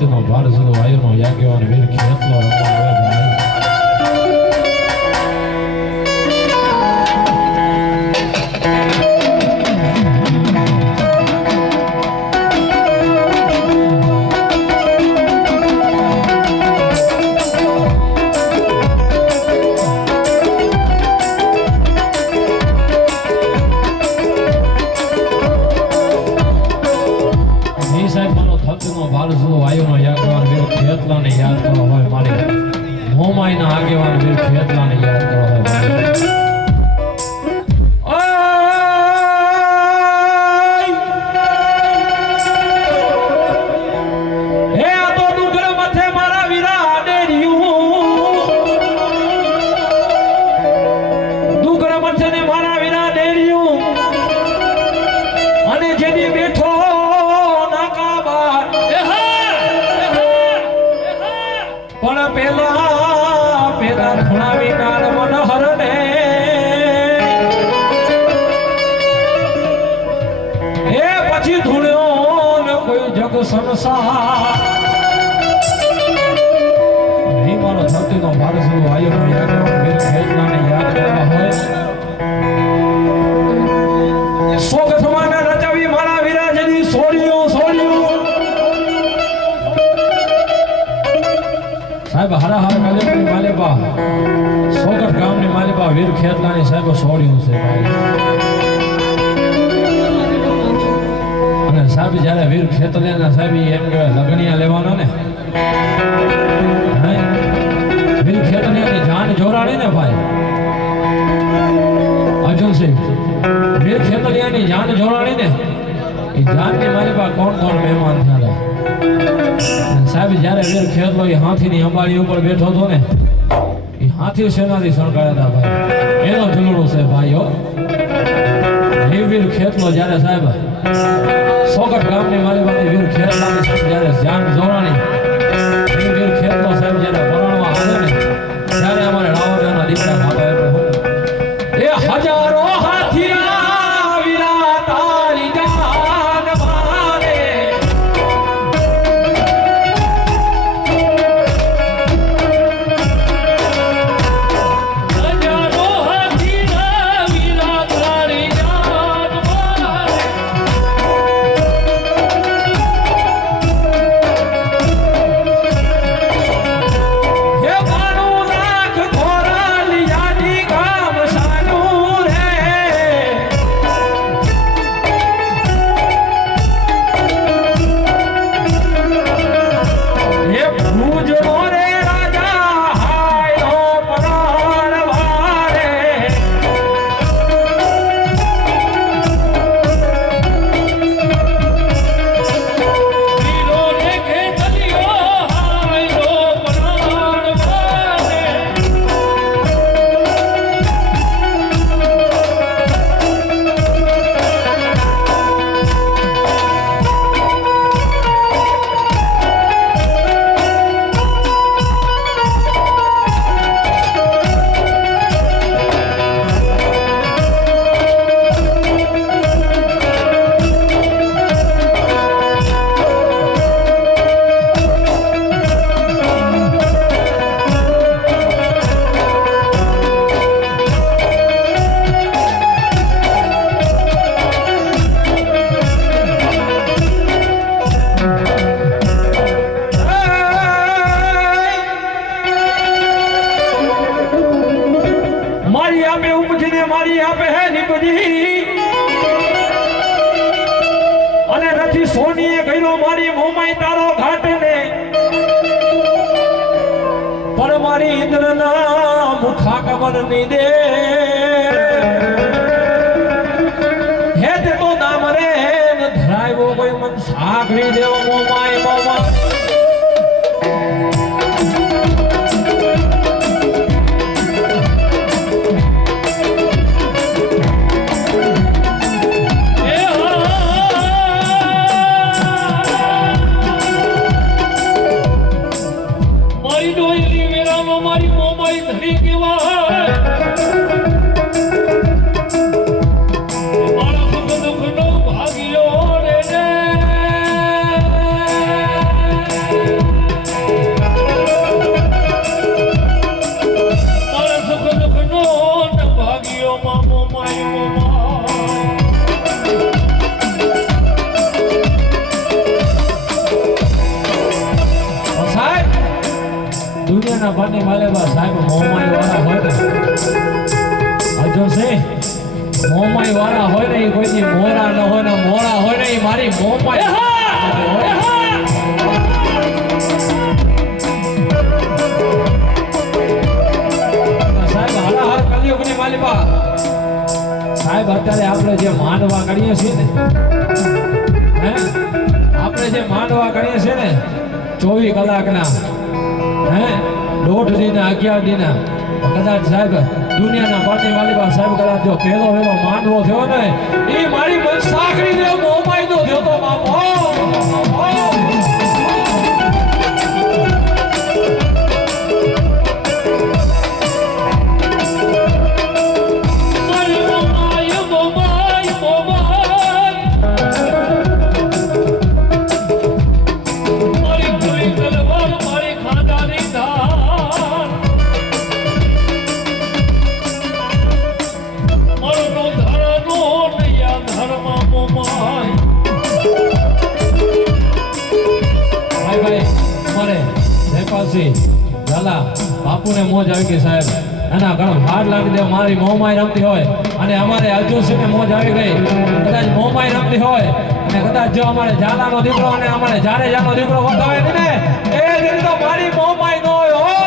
ધરતીનો ભાર સુધો વાયુનો યાગ્યો અને વીર ખેતલો રમવા આવે ભાઈ નહીં મારો ધરતીનો ભાર સુધો વાયુનો યાગ્યો વીર ખેતલાને યાદ કરવા હોય સોગઠમાં રચાવી મારા વિરાજની સોડિયો સાહેબ હરા હર કાલેપુરી માલેબા સોગઠ ગામની માલેબા વીર ખેતલાની સાહેબ સોડિયું છે ભાઈ સાહેબ જયારે વીર ખેતલિયાના સાહેબ એમ કે લગણિયા લેવાનો ને વીર ખેતલિયાની જાન જોરાણી ને ભાઈ અર્જુનસિંહ વીર ખેતલિયાની જાન જોરાણી ને એ જાનની મારી પાસે કોણ કોણ મહેમાન થયા સાહેબ જયારે વીર ખેતલો એ હાથીની અંબાડી ઉપર બેઠો હતો ને એ હાથી સેનાથી સળગાયા હતા ભાઈ એનો જુલડો છે ભાઈઓ એ વીર ખેતલો જયારે સાહેબ સોગઠ ગામની મારી પાસે વીર ખેતલાની જ્યારે જાન જોરાણી એ વીર ખેતલો સાહેબ જ્યારે વરણમાં આવે ને ત્યારે અમારે રાવણના દીકરા ખાતા એ હજારો હાથીયા વીરા તારી જાન મારે હજારો હાથીયા વીરા તારી જાન મારે સોનીએ ગયો મારી મોમાઈ તારો ઘાટ ને પર મારી ઇન્દ્રના મુખા કબર ની દે હે તે તો નામ રે ધરાયો કોઈ મન સાગરી દેવ મોમાઈ મોમા દુનિયાના પાની માલેબા સાહેબ મોમાઈ વાળા હોય ને હજુ છે મોમાઈ વાળા હોય ને એ કોઈ મોરા ન હોય ને મોરા હોય ને એ મારી મોમાઈ સાહેબ હારા કલિયુગની માલિબા સાહેબ અત્યારે આપણે જે માનવા કરીએ છીએ ને હે આપણે જે માનવા કરીએ છીએ ને 24 કલાકના હે 1.5 દિના 11 દિના કદાચ સાહેબ દુનિયાના પાટી વાલીબા સાહેબ કદાચ જો પહેલો વેલો માનવો થયો ને એ મારી મન સાખરી દેવ મોમાઈ નો થયો તો બાપો બાપુને મોજ આવી ગઈ સાહેબ એના ઘણો હાર લાગી દે મારી મોમાઈ રમતી હોય અને અમારે અજોશીને મોજ આવી ગઈ કદાચ મોમાઈ રમતી હોય અને કદાચ જો અમારે ઝાલાનો દીકરો અને અમારે જાડેજાનો દીકરો વગાવે ને એ દીકરી તો મારી મોમાઈ નો હોય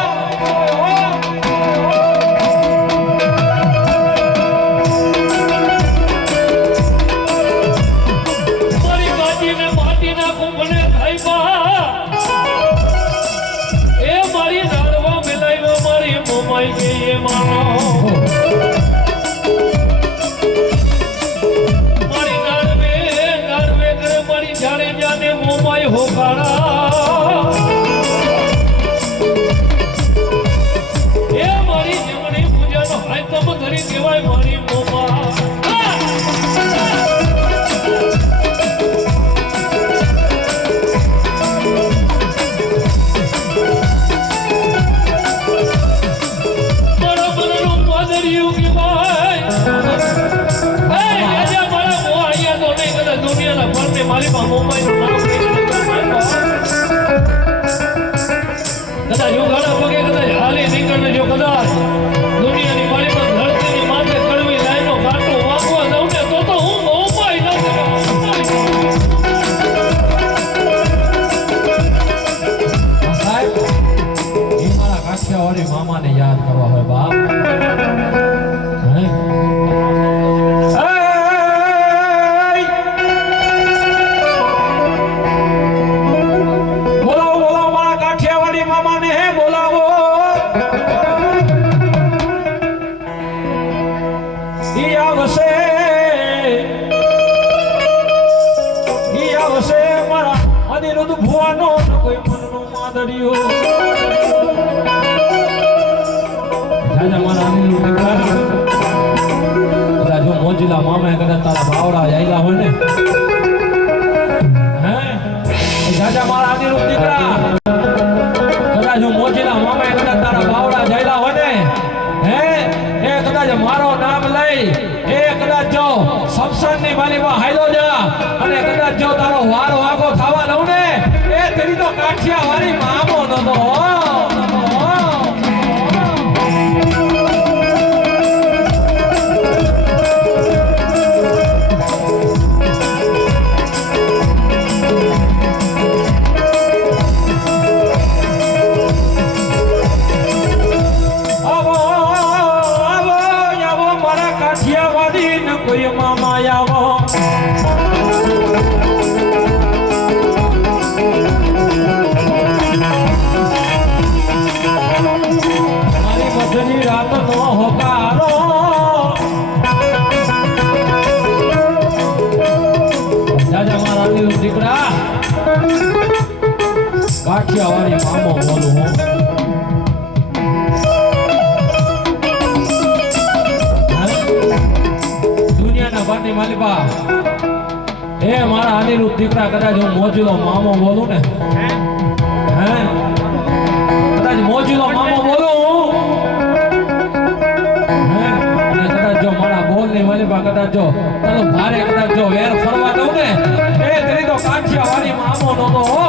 મામાને યાદ કરવા હોય બાપ મોજીલા મામા કદાચ તારા બાવડા જાયલા હોય ને હે જાજા મારા આદિરૂપ દીકરા કદાચ મોજીલા મામા કદાચ તારા બાવડા જાયલા હોય ને હે એ કદાચ મારો નામ લઈ એ કદાચ જો સમસાનની માલીમાં હાયલો જા અને કદાચ જો તારો વારો વાગો થવા લઉં ને એ તેરી તો કાઠિયા વાળી મામો નતો દીકરા કાઠિયાવાડી મામો બોલું હું દુનિયાના બાની માલિબા એ મારા અનિરુદ્ધ દીકરા કદાચ હું મોજીલો મામો બોલું ને હે કદાચ મોજીલો મામો બોલું હે અને કદાચ જો મારા બોલની માલિબા કદાચ જો તને ભારે કદાચ જો વેર ફરવા દઉં ને એ તેરી તો કાઠિયાવાડી મામો નો તો હો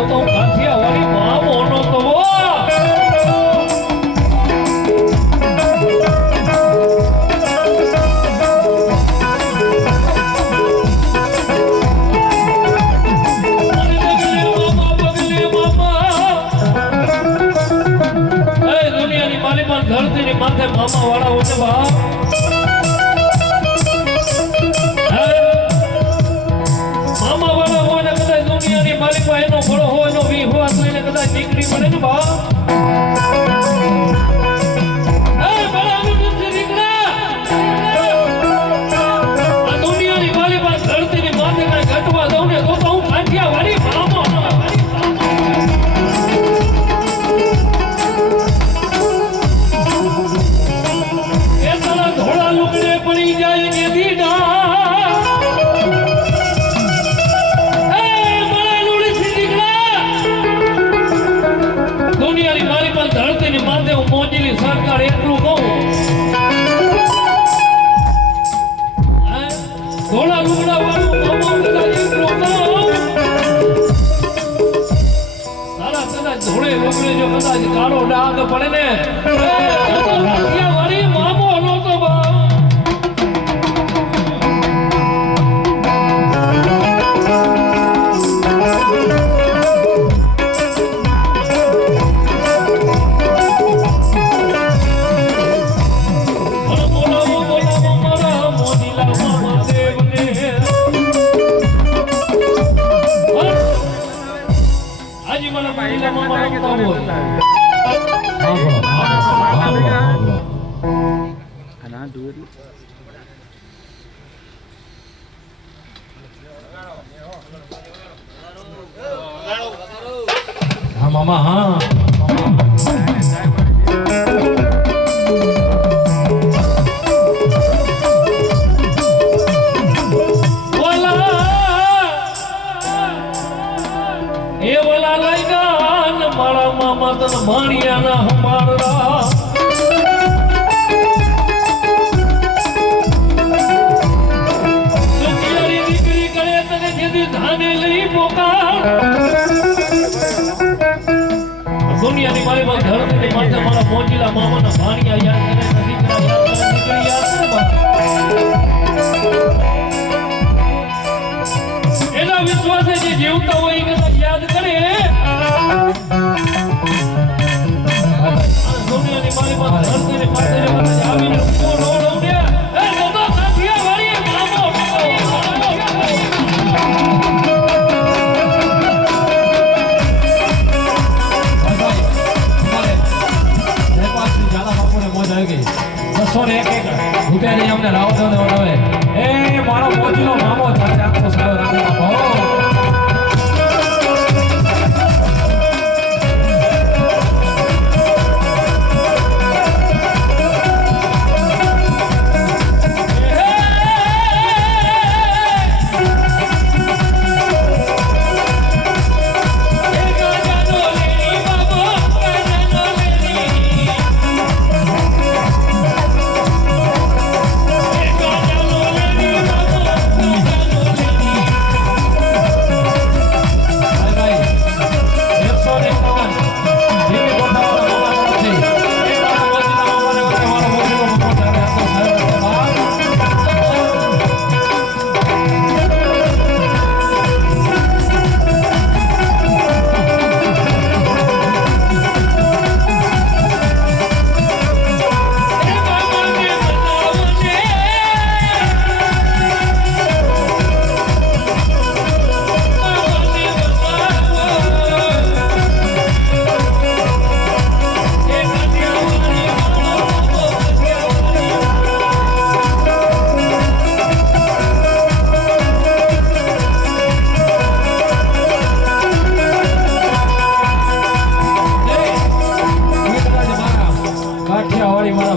તો હું કાઠિયાવાડી મામોનો તો ધરતીની માથે મામા વાળા હોય બા મામા વાળા હોય ને કદાચ દુનિયાની માલિક હોય એનો ઘોડો હોય એનો વી હોય તો એને કદાચ નીકળી પડે ને બા દુનિયાની માલિક ધરતીની માથે કઈ ઘટવા દઉં ને તો હું કાઠિયાવાડી મામો પડી જાય ને દીડા દુનિયાની મારી પણ ધરતીની માથે હું મોજીલી સરકાર એટલું કહું ઘોડા લુગડા વાળું એટલું કહું તારા કદાચ ધોળે લુગડે જો કદાચ કાળો ડાઘ પડે ને વાળી મામો નહોતો બા હા મામા હા તન ભાણિયાના હમારા દુનિયાની દીકરી કરે તને જેદી ધાને લઈ પોકાર દુનિયાની મારી માં ધરતીની માથે મારા મોજીલા મામાના ભાણિયા યાદ કરે દીકરા યાદ કરે દીકરી યાદ કરે એના વિશ્વાસે જે જીવતા હોય એ કદાચ યાદ કરે દુનિયાની મારી પાસે ધરતીની માથે આવીને ઉભો રોડ ઉડે એ તો કાઠિયાવાડી મામો મોજ આવી ગઈ 201 રૂપિયાની અમને રાવતો ને ઓળાવે એ મારો મોજીનો મામો સાથે આખો સારો રામે બાપો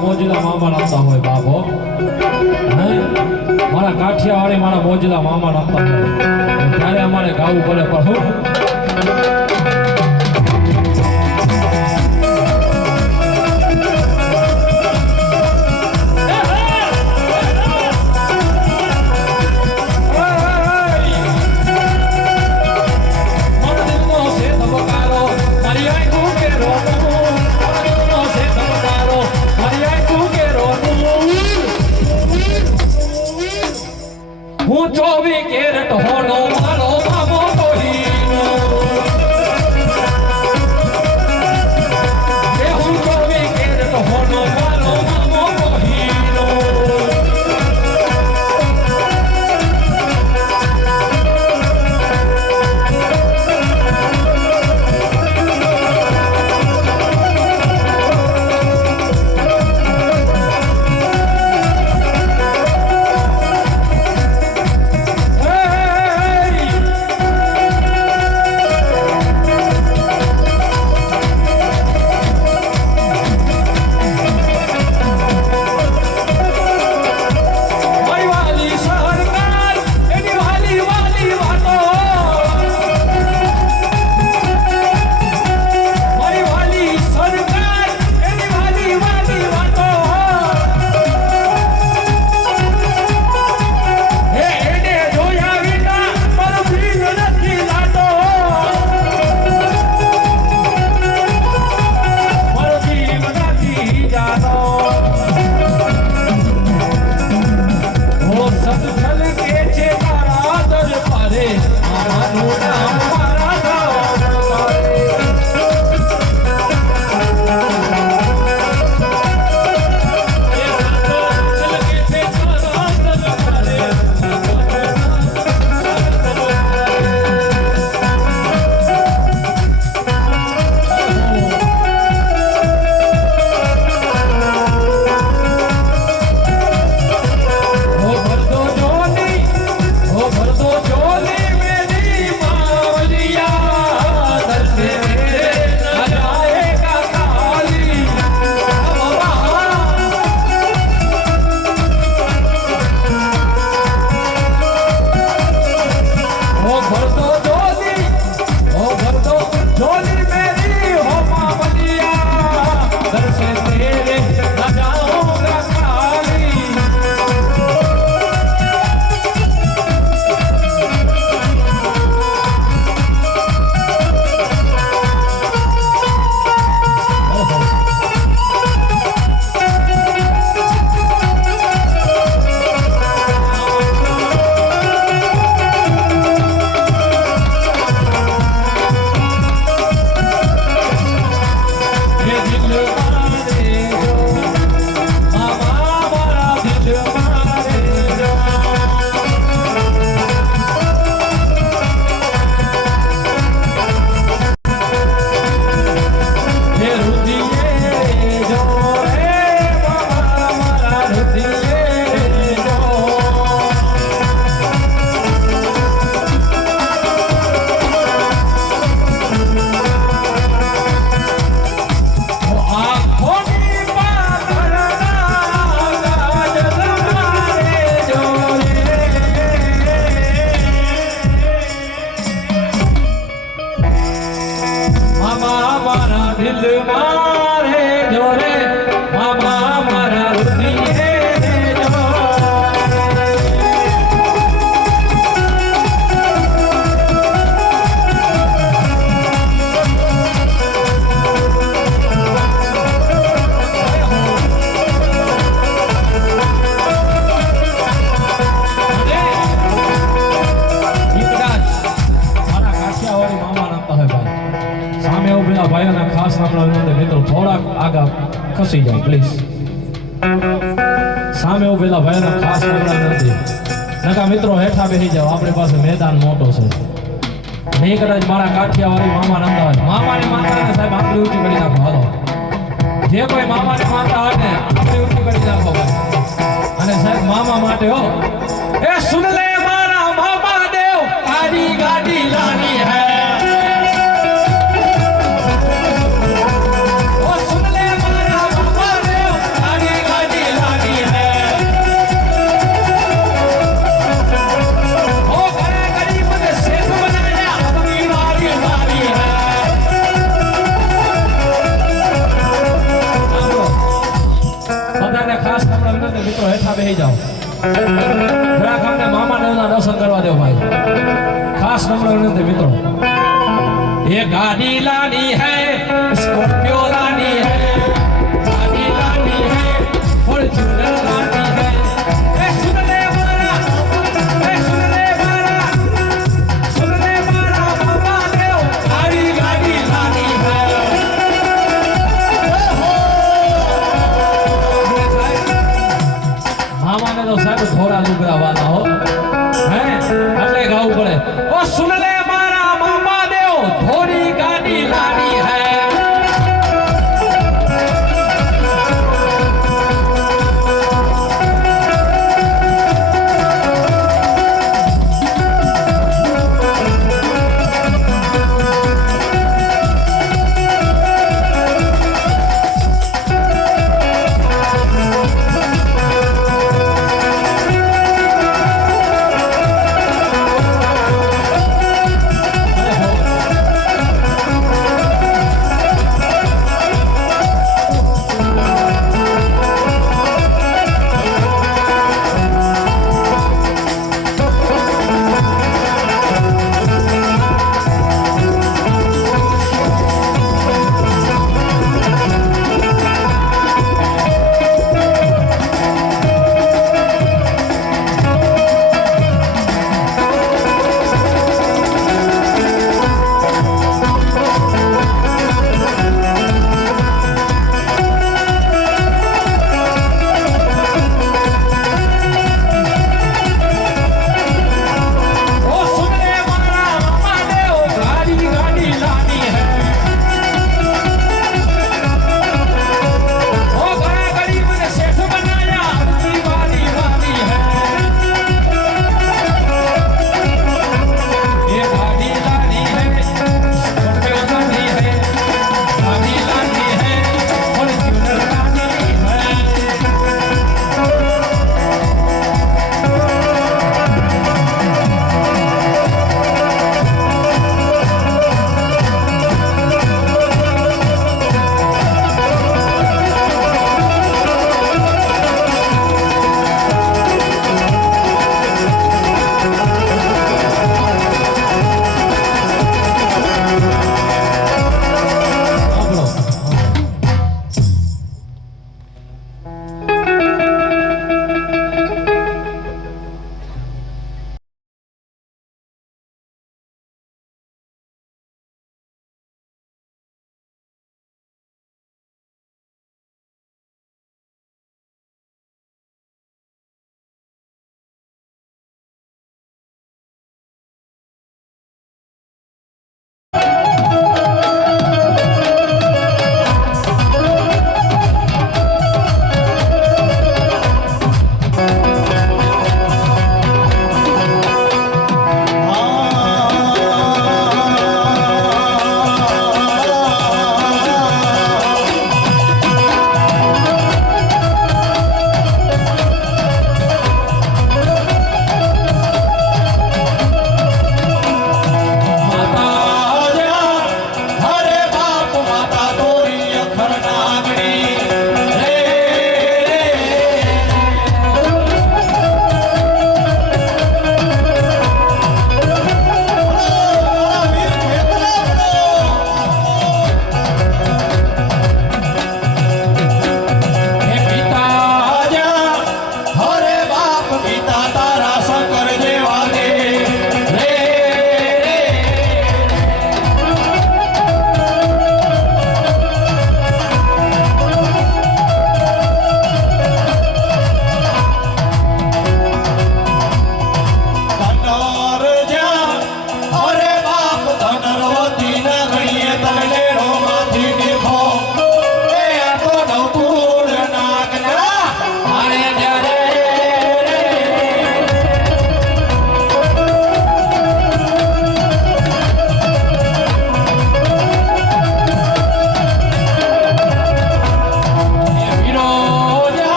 મોજલા મામા રમતા હોય બાપો મારા કાઠિયાવાડી મારા મોજલા મામા રમતા હોય ત્યારે અમારે ગાવું પડે પણ હું હું 24 કેરેટ હોનો મારો મામો કોહીનો એ હું 24 કેરેટ હોનો મારો મામો કોહીનો ખસી જાઓ પ્લીઝ. સામે ઉભેલા ભાઈનો ખાસ પ્રોગ્રામ નથી. નકા મિત્રો હેઠા બેસી જાઓ, આપણી પાસે મેદાન મોટો છે. નહીં કદાચ મારા કાઠિયાવાડી મામા નંદા હોય, મામાને માનતા ને સાહેબ આપણી ઊંચી કરી નાખો. હાલો, જે કોઈ મામાને માનતા હોય ને આપણી ઊંચી કરી નાખો ભાઈ. અને સાહેબ મામા માટે હો, એ સુન લે મારા મામા દેવ, તારી ગાડી લાની હૈ. મિત્રો હેઠા બેસી જાઓ. જરાક અમને મામા દેવના દર્શન કરવા દો ભાઈ. ખાસ નમ્ર વિનંતી મિત્રો. ये गाड़ी लानी है, स्कॉर्पियो लानी है, गाड़ी लानी है, फॉर्च्यूनर लानी है. ए सुन ले मारा, ए सुन સાહેબ થોડા લુગડા વાલા હો હે એટલે ગાવું પડે ઓ સુન લે મારા મામા દેવ થોડી ગાડી લાડી હે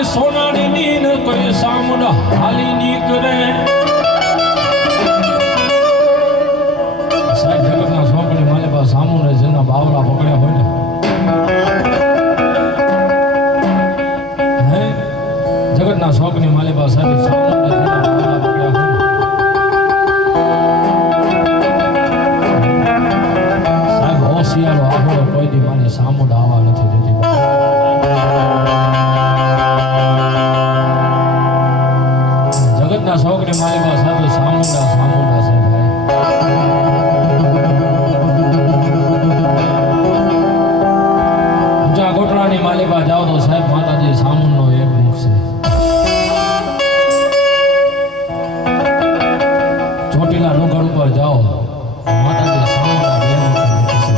મારી સોનાની નીન કોઈ સામુંડ હાલી નીકળે સાહેબ જગતના છોકરી માલે બા સામુંડે જેના બાવડા પકડ્યા હોય ને જગતના શોકની માલે બા સાહેબ સામુંડે જેના બાવડા પકડ્યા હોય સાહેબ હોશિયારો આખો કોઈ દી મારી સામુંડ આવા નથી દેતી જગતના શોકની માલે બા સાહેબ સામુંડા સામુંડા છે ભાઈ ઊંચા કોટડાની માલિકા જાઓ તો સાહેબ માતાજી સામુંડનો એક મુખ છે ચોટીલા ડુંગર ઉપર જાઓ માતાજી સામુંડા બે મુખે બેઠી છે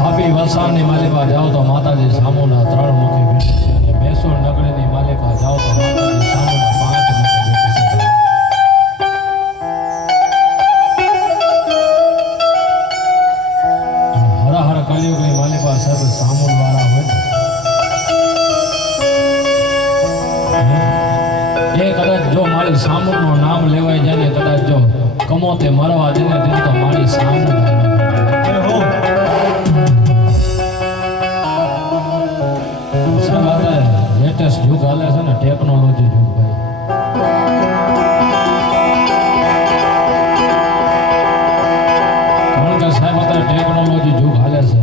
ભાભી વલસાડની માલિકા જાઓ તો માતાજી સામુંડા 3 મુખે બેઠી છે અને મેસુર નગરીની માલિકા જાઓ તો માતાજી સામુંડા 5 મુખે બેઠી છે કલિયુગની માલિકા સાહેબ સામુંડ વાળા હોય એ કદાચ જો મારી સામુંડનું નામ લેવાય જાય ને કદાચ જો કમોતે મરવા દે ને તો મારી સામુંડ લેટેસ્ટ યુગ હાલે છે ને ટેકનોલોજી યુગ ભાઈ કારણ કે સાહેબ અત્યારે ટેકનોલોજી યુગ હાલે છે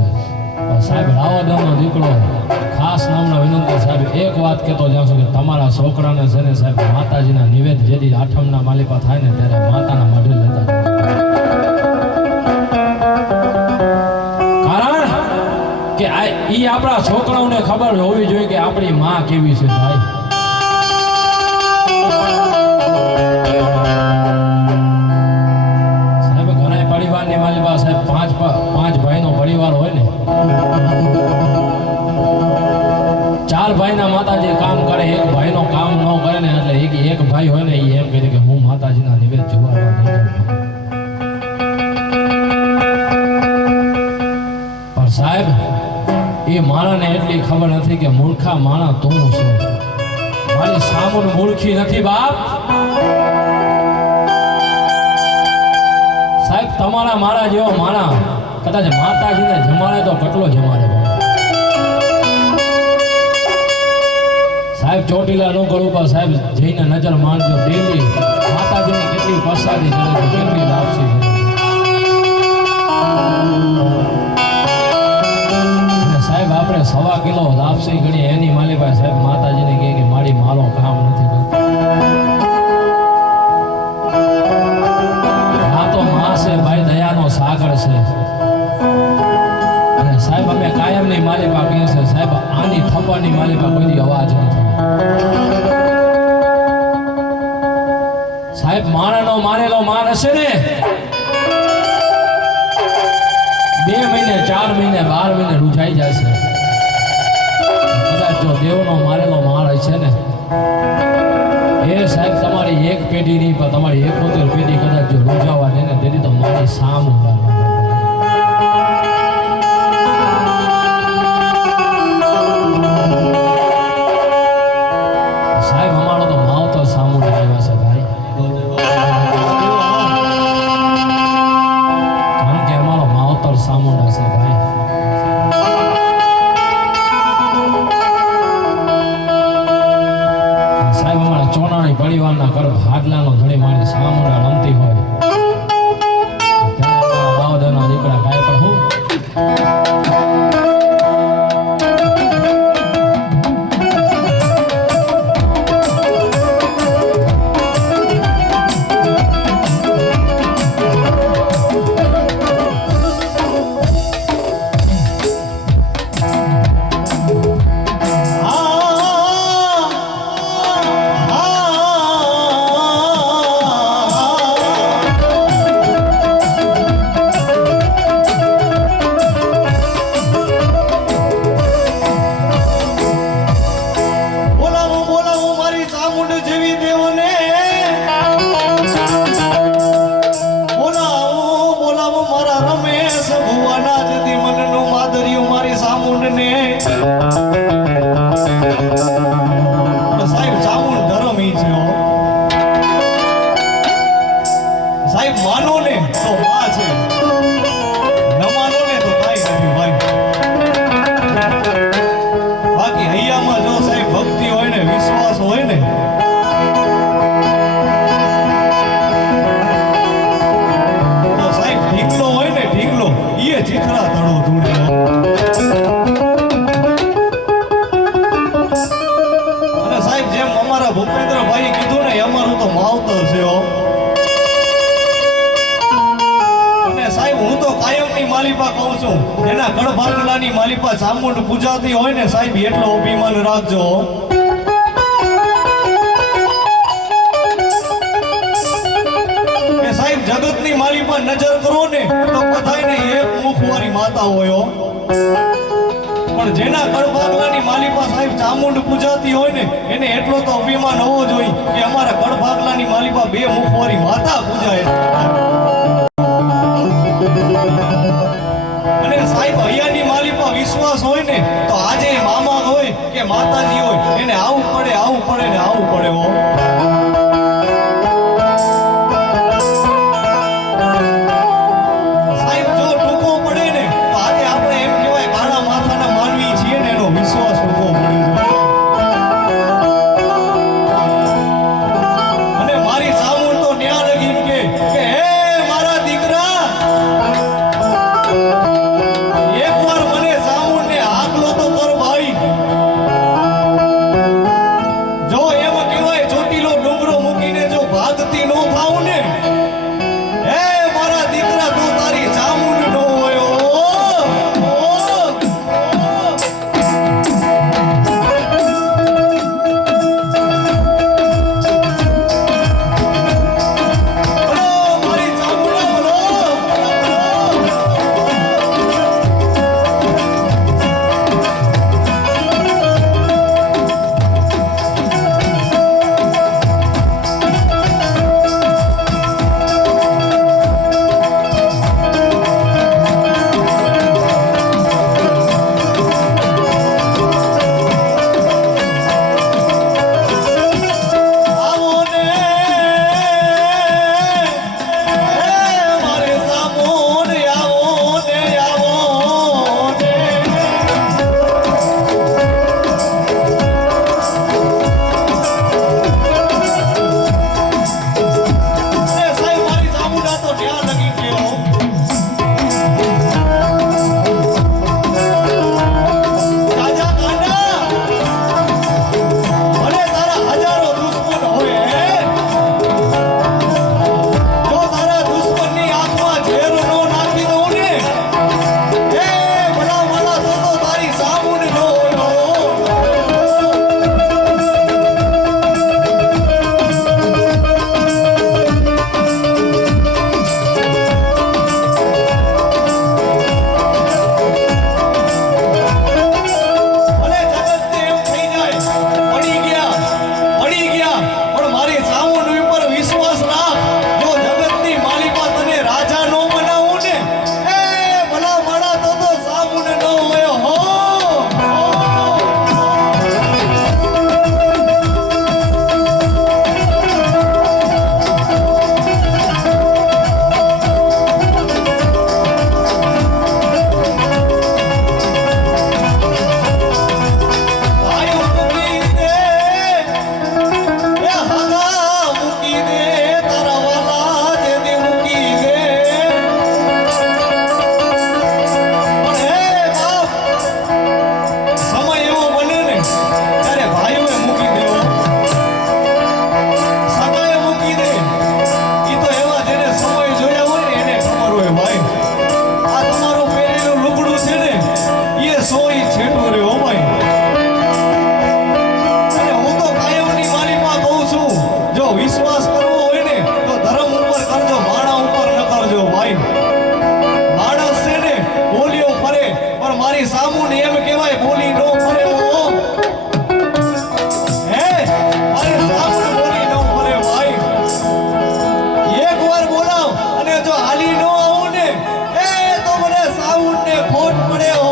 સાહેબ રાવદનો દીકરો ખાસ નામનો વિનંતી સાહેબ એક વાત કહેતો જાઉં છું કે તમારા છોકરાને છે ને સાહેબ માતાજીના નિવેદ જેથી આઠમના માલિકા થાય ને ત્યારે માતાના મઢે લેતા કારણ કે ઈ આપણા છોકરાઓને ખબર હોવી જોઈએ કે આપણી માં કેવી છે ભાઈ સાહેબ ઘણા પરિવારની માલિકા સાહેબ પાંચ ભાઈનો પરિવાર હોય ને 4 ભાઈના માતાજી કામ કરે એક ભાઈનો કામ ન કરે ને એટલે એક ભાઈ હોય ને એ એમ કહે કે હું માતાજીના નિવેદ જોવા નહીં પણ સાહેબ એ માણાને એટલી ખબર નથી કે મૂર્ખા માણા તું છું મારી સામુંડ મૂર્ખી નથી બાપ સાહેબ તમારા મારા જેવો માણા કદાચ માતાજીને જમાડે તો કેટલો જમાડે સાહેબ ચોટીલા ડુંગર ઉપર સાહેબ જઈને નજર મારજો ડેલી માતાજીની કેટલી પ્રસાદી કરે છે કેટલી લાપસી અને સાહેબ આપણે 1.25 કિલો લાપસી ગણી એની માલિકા સાહેબ માતાજીને કહે કે મારી મારો કામ નથી કરતો આ તો માં છે ભાઈ દયાનો સાગર છે અને સાહેબ અમે કાયમની માલિકા કહીએ છે સાહેબ આની થપ્પાની માલિકા કોઈ અવાજ નથી સાહેબ મારાનો મારેલો માર હશે ને 2 મહિને 4 મહિને 12 મહિને રૂજાઈ જશે કદાચ જો દેવનો મારેલો માર હશે ને એ સાહેબ તમારી એક પેઢી નહીં પણ તમારી 71 પેઢી કદાચ જો રૂજાવા દે ને તેથી તો મારી સામુંડ સાહેબ અમારો તો માવતર સામુંડ આવ્યા છે ભાઈ કારણ કે અમારો માવતર સામુંડ હશે ભાઈ સાહેબ અમારા ચોનાણી પરિવારના ઘર હાડલાનો ધણી મારી સામુંડા રમતી હોય ને સાહેબ ચામુંડ ધર્મ ઈ છે હો. સાહેબ માનો ને તો માં છે, ન માનો ને તો કાંઈ નથી ભાઈ. બાકી હૈયામાં જો સાહેબ ભક્તિ હોય ને, વિશ્વાસ હોય ને, તો સાહેબ ઢીંગલો હોય ને, ઢીંગલો ઈએ ચીથડા તળો ધૂળે. અને સાહેબ જેમ અમારા ભૂપેન્દ્રભાઈ કીધું ને, અમારું તો માવતર છે હો. અને સાહેબ હું તો કાયમની માલિપા કહું છું, એના કડભાંગલાની માલિપા ચામુંડ પૂજાતી હોય ને સાહેબ, એટલો અભિમાન રાખજો. કે સાહેબ જગતની માલિપા નજર કરો ને તો બધાયને એક મુખવારી માતા હોય હો. પણ જેના કડભાગલાની માલિપા સાહેબ ચામુંડ પૂજાતી હોય ને, એને એટલો તો અભિમાન હોવો જોઈએ કે અમારા કડભાગલાની માલિપા બે મુખવારી માતા પૂજાય. અને સાહેબ હૈયાની માલિપા વિશ્વાસ હોય ને તો આજે મામા હોય કે માતાજી હોય, એને આવું પડે ને આવું પડે હો. સાહેબ જો ટૂંકો પડે ને તો આજે આપણે એમ કહેવાય કાળા માથાના માનવી છીએ ને, એનો વિશ્વાસ ટૂંકો પડી જાય. અને મારી ચામુંડ તો ન્યા લગીન કે હે મારા દીકરા, એકવાર મને ચામુંડને હાકલો તો કર ભાઈ. જો એમ કહેવાય ચોટીલો ડુંગરો મૂકીને જો ભાગતી નો થાવ ને, હે મારા દીકરા, તું તારી ચામુંડ નો હોય હો. બોલો મારી ચામુંડા, બોલો. આવો ને મારે ચામુંડ, આવો ને આવો ને. અરે સાહેબ મારી ચામુંડા તો ન્યા લગી ગયો. રાજા કાંડા, ભલે તારા હજારો દુશ્મન હોય, જો તારા દુશ્મનની આંખમાં ઝેર નો નાખી દઉં ને, એ ભલા ભલા તો તારી ચામુંડ નો હોય હો. ભલે જગતને એમ થઈ જાય પડી ગયા, પણ મારી ચામુંડ ઉપર વિશ્વાસ રાખ. જો જગતની માલિકા તને રાજા નો બનાવું ને, એ ભલા ભલા તો ચામુંડ નો હોય હો. ભાઈ મૂકી દે, એ હગા મૂકી દે, તારા વાલા જેને મૂકી દે. પણ હે બાપ, સમય એવો બને ને ત્યારે ભાઈઓએ મૂકી દેવો, સગાએ મૂકી દે. ઈ તો એવા જેને સમય જોયા હોય ને એને ખબર હોય ભાઈ. આ તમારું પહેરેલું લુગડું છે ને, એ સોઈ છેટો રે હો ભાઈ. અને હું તો કાયમની માલિપા કહું છું, જો વિશ્વાસ કરવો હોય ને તો ધર્મ ઉપર કરજો, માણા ઉપર ન કરજો ભાઈ. માણસ છે ને બોલીઓ ફરે, પણ મારી ચામુંડ એમ કહેવાય બોલી નો ફરે હો. હે મારી ચામુંડ બોલી નો ફરે ભાઈ. એકવાર બોલાવ અને જો હાલી નો આવું ને, એ તો મને ચામુંડને ખોટ પડે હો.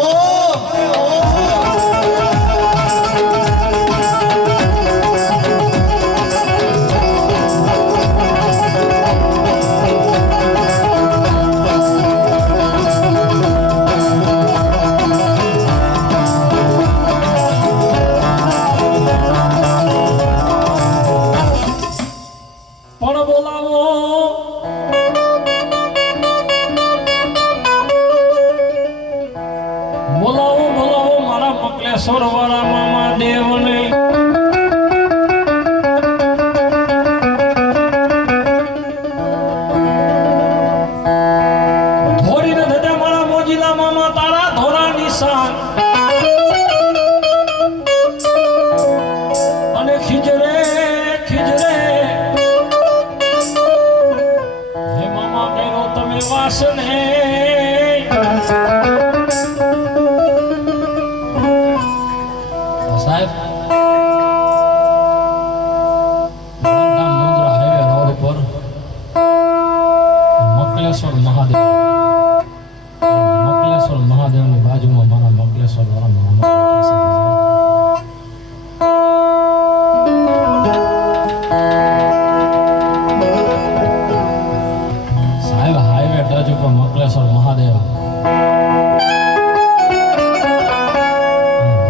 મકલેશ્વર વાળા મામા દેવને ધોરીને ધજા મારા મોજીલા મામા તારા ધોરા નિશાન અને ખીજરે ખીજરે હે મામા કર્યો તમે વાસને સાહેબ ગાંધીધામ મુંદ્રા હાઈવે રોડ ઉપર મકલેશ્વર મહાદેવની બાજુમાં મારા મકલેશ્વર વાળા મામા સાહેબ હાઈવે ટચ ઉપર મકલેશ્વર મહાદેવ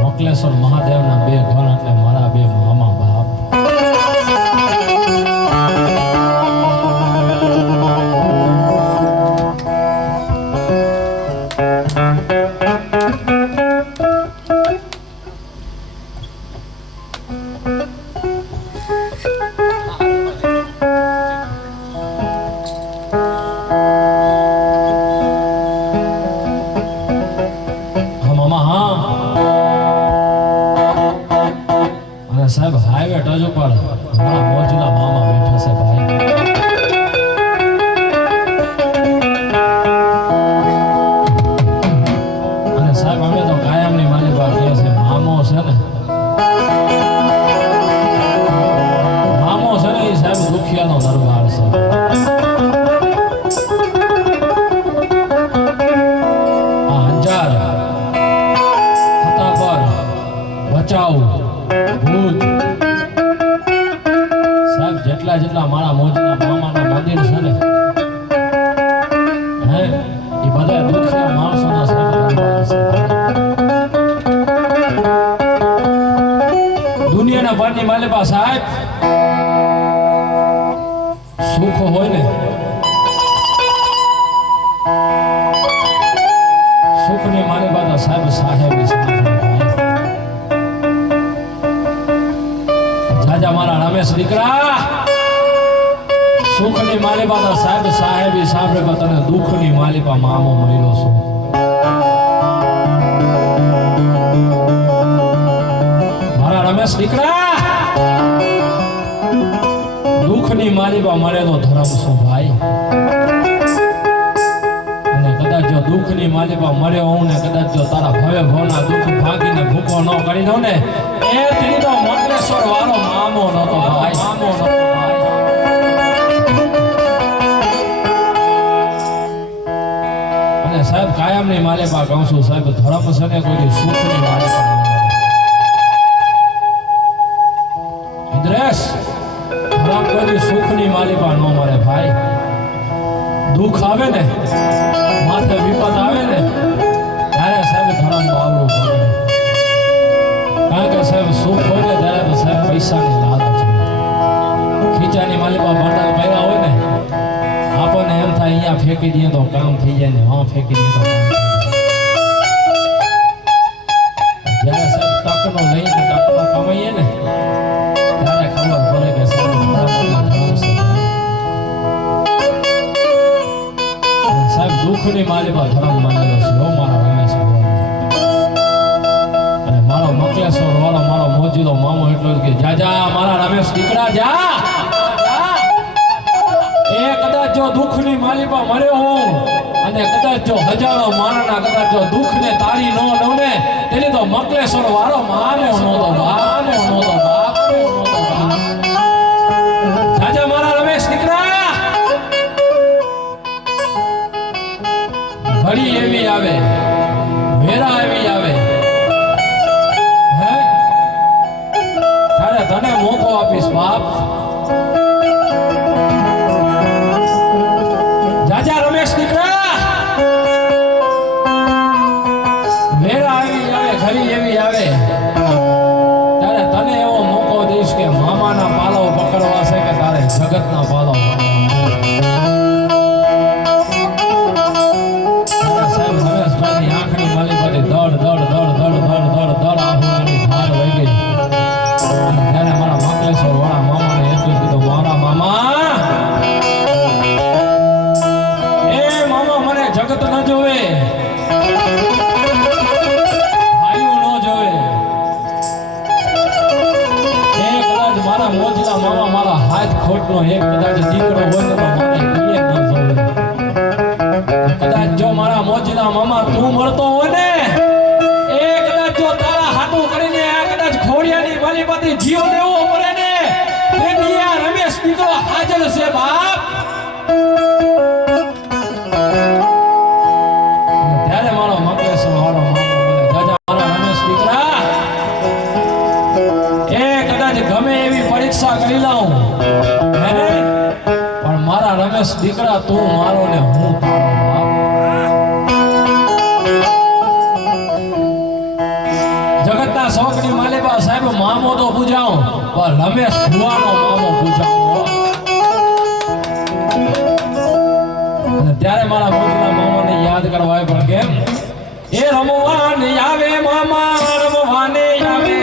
મકલેશ્વર મહાદેવના બે ઘર એટલે મારા બે મામા બાપ હા મામા હા અને સાહેબ હાઈવે ટચ ઉપર મારા મોજના મામા બેઠા છે ભાઈ અને સાહેબ અમે તો કાયમની માલી વાત કહે છે મામો છે ને એ સાહેબ દુખિયાનો દરબાર છે આ અંજાર ફતાપર ભચાઉ ભુજ સાહેબ જેટલા મારા મોજના મામાના મંદિર છે ને હે એ બધા દુખિયા માણસોના સાહેબ દરબાર છે દુનિયાના બારની માલિકા સાહેબ સુખ હોય ને સુખની મારી બાદ સાહેબ સાહેબી જાજા મારા રમેશ દીકરા સુખની મારી બાદ સાહેબ સાહેબી સાંભળે તને દુઃખની માલિકા મામો મળ્યો છું મારા રમેશ દીકરા દુઃખની માલિકા મળે તો ધર્મ શું ભાઈ અને કદાચ જો દુઃખની માલિકા મળ્યો હું ને કદાચ જો તારા ભવે ભવના દુઃખ ભાગીને ભૂખો ન કરી દઉં ને એ ત્રીજો મકલેશ્વર વાળો મામો નતો ભાઈ મામો નતો ભાઈ અને સાહેબ કાયમની માલિકા કહું છું સાહેબ ધર્મ છે ને કોઈ સુખની માલિકા ઇન્દ્રેશ ધર્મ કોઈ સુખની માલિકા ન મળે ભાઈ દુઃખ આવે ને માથે વિપત આવે ને ત્યારે સાહેબ ધર્મ વાવવું પડે કારણ કે સાહેબ સુખ હોય ને ત્યારે તો સાહેબ પૈસાની લાલચ ખીચાની માલિકા બંડલ કર્યા હોય ને આપણને એમ થાય અહીંયા ફેંકી દઈએ તો કામ થઈ જાય ને હા ફેંકી દઈએ તો કામ થઈ જાય જ્યારે સાહેબ તકનો લઈને તકનો કમાઈએ ને ત્યારે ખબર પડે કે સાહેબ સાહેબ દુઃખની માલિકા ધર્મ માનેલો છે હો મારા રમેશ અને મારો મકલેશ્વર વાળો મારો મોજીલો મામો એટલો કે જા મારા રમેશ દીકરા જા એ કદાચ જો દુઃખની માલિકા મળ્યો હું અને કદાચ જો હજારો માણસના કદાચ જો દુઃખને તારી નો દઉં ને તેની તો મકલેશ્વર વાળો માનો નહોતો બાપ જાજા મારા રમેશ દીકરા ઘડી એવી આવે વેરા એવી આવે હે ત્યારે તને મોકો આપીશ બાપ જાજા રમેશ દીકરા વેરા એવી આવે ઘડી એવી આવે ત્યારે તને એવો મોકો દઈશ કે મામાના પાલવ પકડવા છે કે તારે જગતના પાલવ સાહેબ રમેશભાઈની આંખની માલી બધી દડ દડ દડ દડ દડ દડ દડ એક કદાચ દીકરો હોય તો મારે કીએ ન જવું. કદાચ જો મારા મોજીલા મામા તું મળતો હોય ને એ કદાચ જો તારા હાથું કરીને આ કદાચ ખોડિયાની માલીપાથી જીવ દેવો પડે ને તેથી આ રમેશ દીકરો હાજર છે બાપ. ત્યારે મારો મંગળેશ્વર વાળો મામો બોલે દાદા મારા રમેશ દીકરા એ કદાચ ગમે એવી પરીક્ષા કરી લઉં હે પણ મારા રમેશ દીકરા તું મારો ને હું તારો બાપ. જગતના શોખની માલિબા સાહેબ મામો તો પૂજાઉં પણ રમેશ ભુવાનો મામો પૂજાઉં. અને ત્યારે મારા મોજીલા મામાને યાદ કરવા આવે પણ કેમ એ રમવાને આવે મામા રમવાને આવે.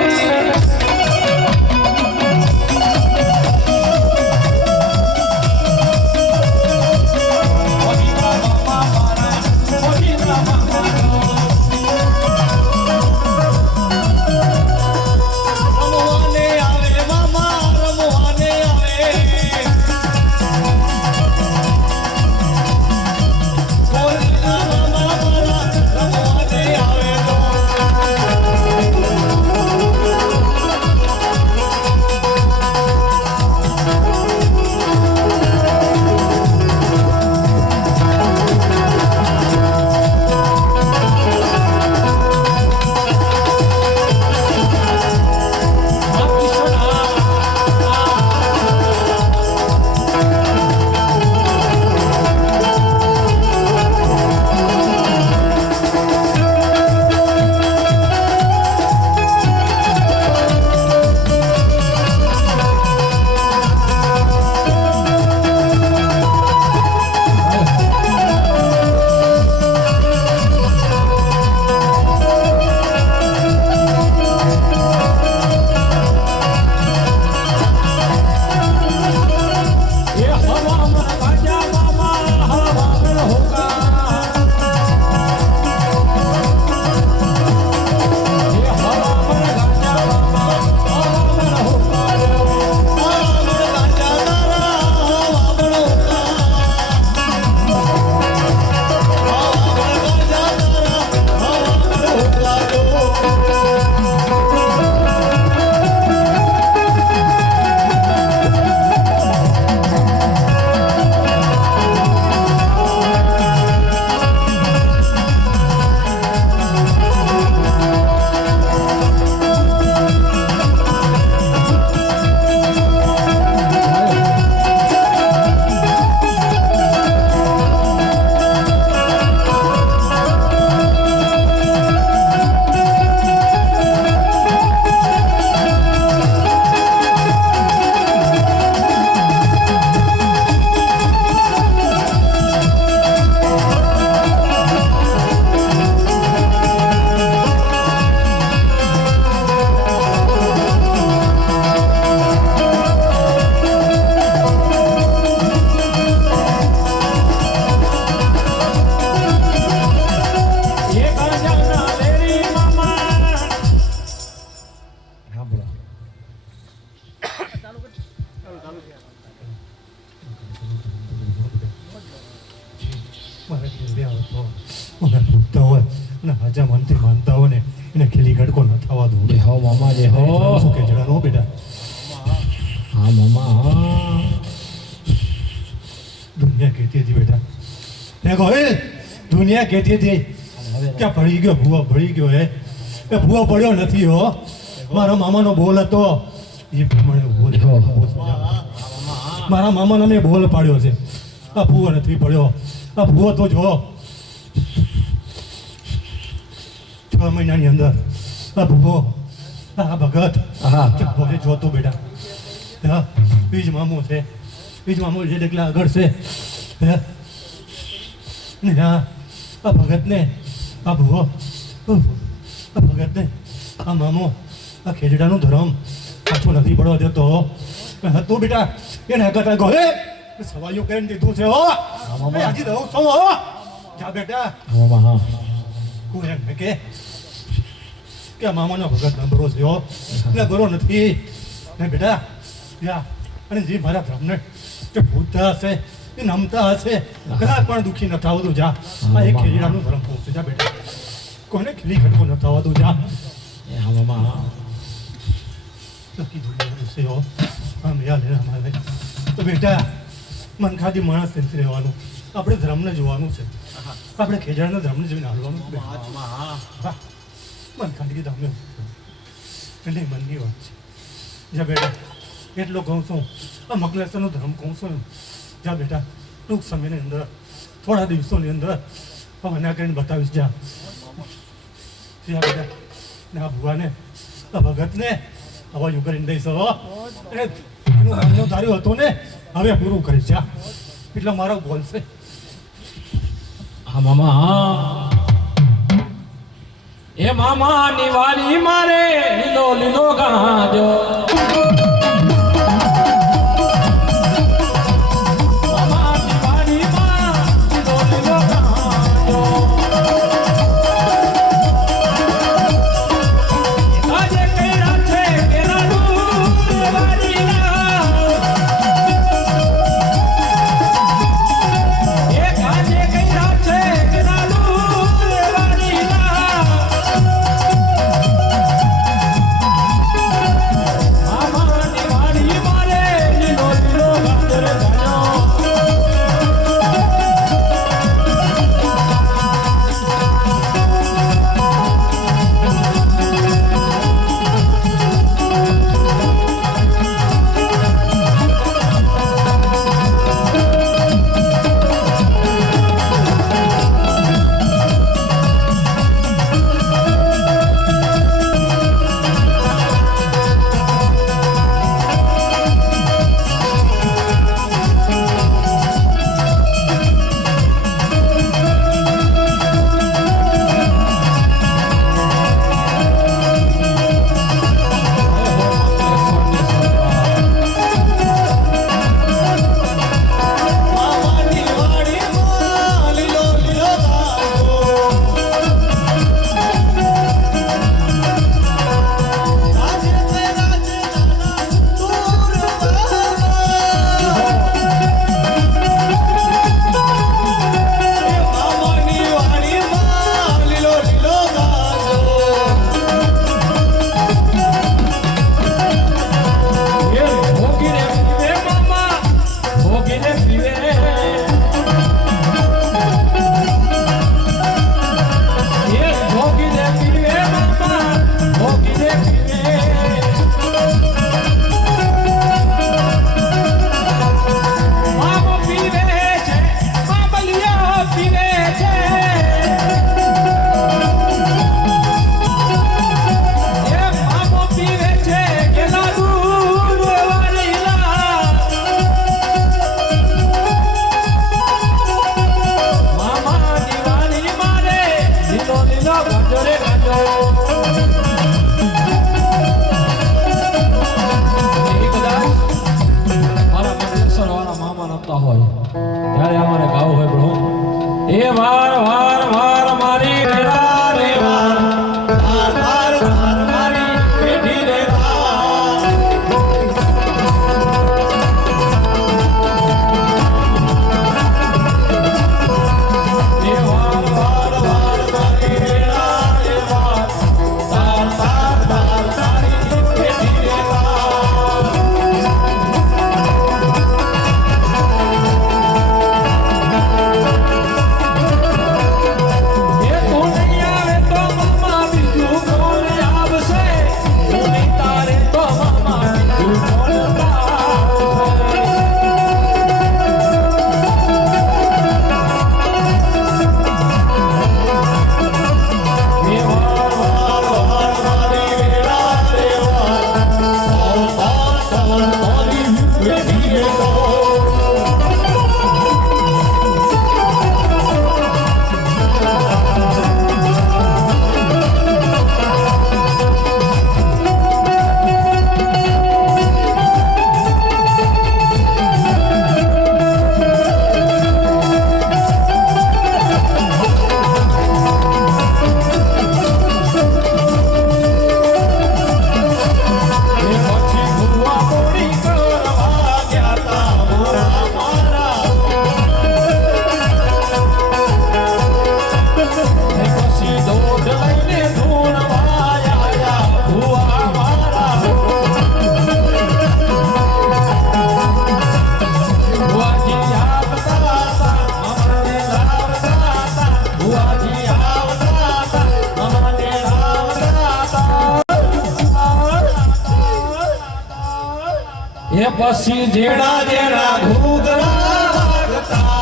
મને પૂછતા હોય અને હાજા મનથી માનતા હોય ને એને ખીલી ગડકો ન થવા દઉં. જય હો મામા જય હો. શું કે જરા નો બેટા હા મામા હા. દુનિયા કહેતી હતી બેટા હે ગોહિલ દુનિયા કહેતી હતી કે ભળી ગયો ભૂવો ભળી ગયો હે એ ભૂવો પડ્યો નથી હો મારા મામાનો બોલ હતો એ પ્રમાણે બોલ મારા મામાનો મેં બોલ પાડ્યો છે આ ભૂવો નથી પડ્યો આ ભૂવો તો જો 6 મહિનાની અંદર આ ભૂવો આ ભગત ભોગે જોતો બેટા હા બીજ મામો છે બીજ મામો છે એટલે આગળ છે હે ને આ ભગતને આ ભૂવો આ ભગતને આ મામો આ ખેજડાનું ધર્મ પાછું નથી પડવા દેતો હતું બેટા એને આગળ ગો હે સવાયું કરીને દીધું છે હો હજી રહું છો હો જા બેટા મામા હા. હું એમ કે આ મામાનો ભગત નંબરો છે હો ને બરો નથી ને બેટા યા અને જે મારા ધર્મને કે ભૂતતા હશે એ નમતા હશે કદાચ પણ દુઃખી ન થવા જા આ એક ખેડીડાનું ધર્મ પહોંચે જા બેટા કોને ખીલી ખટકો ન થવા દઉં જા એ હા મામા લકી દુનિયાનું છે હો આમ યાદ હે અમારે તો બેટા મન ખાધી માણસ નથી રહેવાનું આપણે ધર્મને જોવાનું છે આપણે ખેજાડના ધર્મને જોઈને હાલવાનું છે હા મન ખાધી તમને એટલે મનની વાત છે જા બેટા એટલો કહું છું આ મકલેશ્વરનો ધર્મ કહું છું જા બેટા ટૂંક સમયની અંદર થોડા દિવસોની અંદર મને કરીને બતાવીશ જા બેટા ને આ ભુવાને આ ભગતને અવાજ કરીને દઈશ હો એનું મનનું ધાર્યું હતું ને હવે પૂરું કરીશ જા એટલે મારો બોલ છે હા મામા હા એ મામા ની વારી મારે લીલો લીલો ગાજો મામા ની વારી માં લીલો લીલો ગાજો આજે કેરા છે કેરા દૂર વારી ના એક આજે કેરા છે કેરા દૂર વારી ના હે પછી જેણા જેણા જેણા ઘૂઘરા વાગતા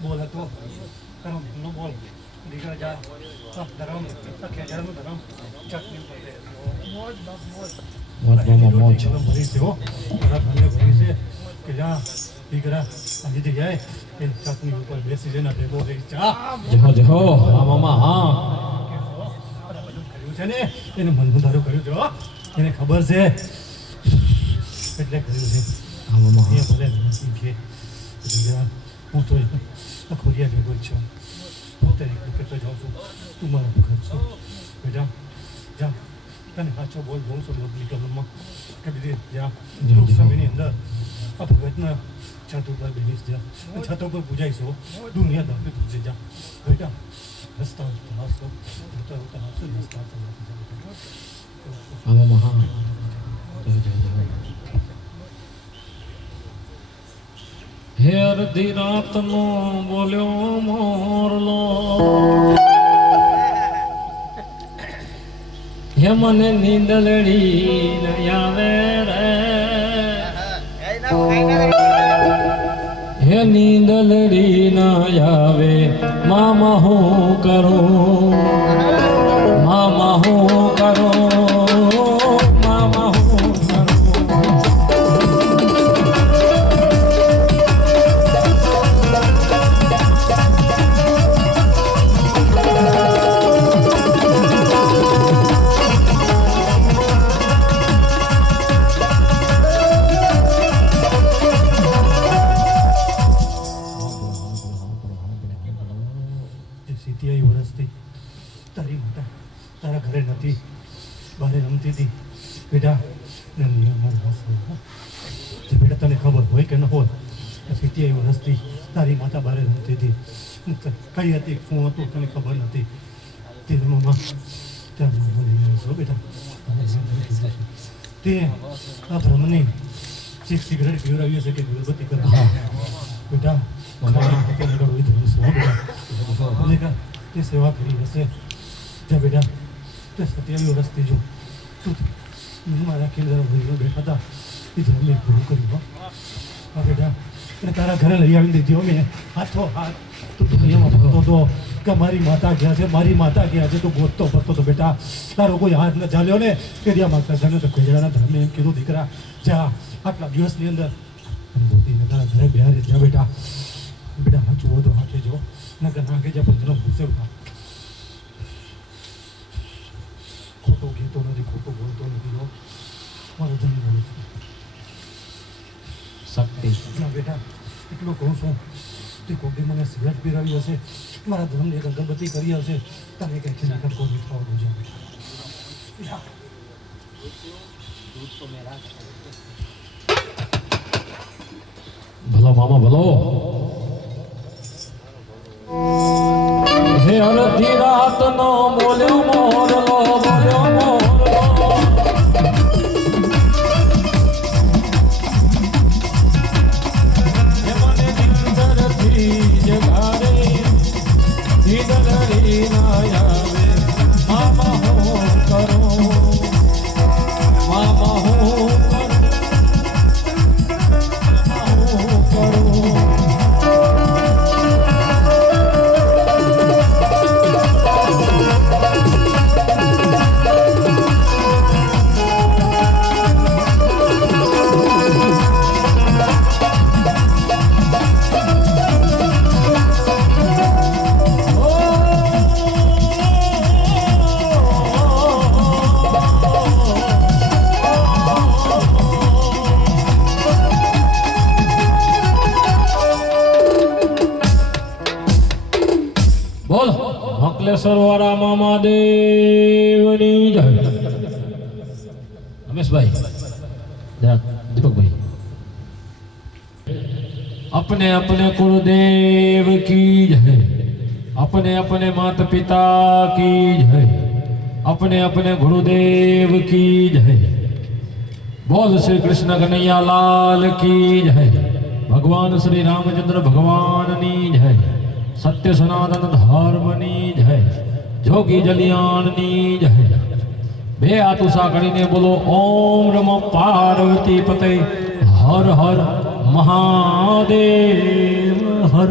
બોલ હતો કરમ નો બોલ દીકરા જા ધરમ ખેજાનું ધરમ ચટણી મોજ બાપ મોજ મોજ મોજ ચલો ભરી છે હો મારા ભાઈને ભરી છે કે જા દીકરા આવી જગ્યાએ એ ચટણી ઉપર બેસી જઈને ભેગો રહી જા જહો જહો હા મામા હા કર્યું છે ને એને મન ધારું કર્યું છે હો એને ખબર છે એટલે કર્યું છે હા મામા એ ભલે નથી કે દીકરા હું તો ખોરિયા ભેગો જ છું પોતે તો જાઉં છું તું મારા ઘર છો બેટા જા તને સાચો બોલ બહુ છું લગલી કલમમાં કે બીજી જા ટૂંક સમયની અંદર આ ભગતના છત ઉપર બેસીશ જા છત ઉપર પૂજાઈશો દુનિયા દાખલ પૂજે જા બેટા હસતા હસતા હસતો હસતા હસતા હસતો હસતા હા મામા હા જય જય જય હે અડધી રાતનો બોલ્યો મોરલો હે હે મને નીંદલડી ન આવે રે હે નીંદલડી ન આવે મામા હું કરું મામા હું કરું મામા હું કરું જે 87 વર્ષથી તારી માતા તારા ઘરે નથી, બહાર રમતી હતી બેટા. ને અમારી પાસે જે બેટા તને ખબર હોય કે ન હોય, 87 વર્ષથી તારી માતા બહાર રમતી હતી. કઈ હતી શું હતું તને ખબર નથી. તે મમ્મા ત્યાં મમ્મા લઈને આવશો બેટા. તે આ ભ્રમની સિગરેટ પીવડાવી હશે કે અગરબત્તી કરાવી બેટા. તે સેવા કરી હશે. ત્યાં બેટા તે 87 વર્ષથી જો તું મારા ખીલદાર ભાઈઓ બેઠા હતા એ ધર્મે પૂરું કર્યું. હા બેટા, અને તારા ઘરે લઈ આવી દીધી હો મેં હાથો હાથ. તું દુનિયામાં ભરતો હતો કે મારી માતા ગયા છે, મારી માતા ગયા છે. તું ગોતતો ફરતો હતો બેટા. તારો કોઈ હાથ ન ચાલ્યો ને કે ત્યાં માતા જાણે તો ગજરાના ધર્મે એમ કીધું દીકરા જા આટલા દિવસની અંદર ગોતીને તારા ઘરે બિહારી જ્યાં બેટા. બેટા હાચું હોય તો હાથે જો નગર નાખે જ્યાં પણ જન્મ ભૂસે ખોટો કહેતો નથી, ખોટો બોલતો નથી. જો મારો જન્મ બોલું છું શક્તિ ના બેટા, એટલું કહું છું. તે કોકે મને સિગરેટ પીરાવી હશે, મારા ધર્મને એક અગરબત્તી કરી હશે, તને કંઈ ખીના કરતો નથી થવાનું છે બેટા. ભલો મામા ભલો. હે અડધી રાત નો બોલ્યો મોરલો બોલ્યો મોરલો હે મને નીંદરથી જગાડે નીંદરડી ના આવે મામા હું કરું મામા હું કરું બોલ અંકલેશ્વર વાળા મામા દેવની જય. રમેશભાઈ દીપકભાઈ. अपने अपने कुलदेव की जय, अपने अपने माता पिता की जय, अपने अपने गुरुदेव की जय. बोल श्री कृष्ण कन्हैया लाल की जय. भगवान श्री रामचंद्र भगवाननी जय. सत्य सनातन धर्मनी जय. जोगी जलियाणनी जय. બે હાથ ઉષા કરીને બોલો ઓમ નમઃ પાર્વતી પતે હર હર મહાદેવ હર.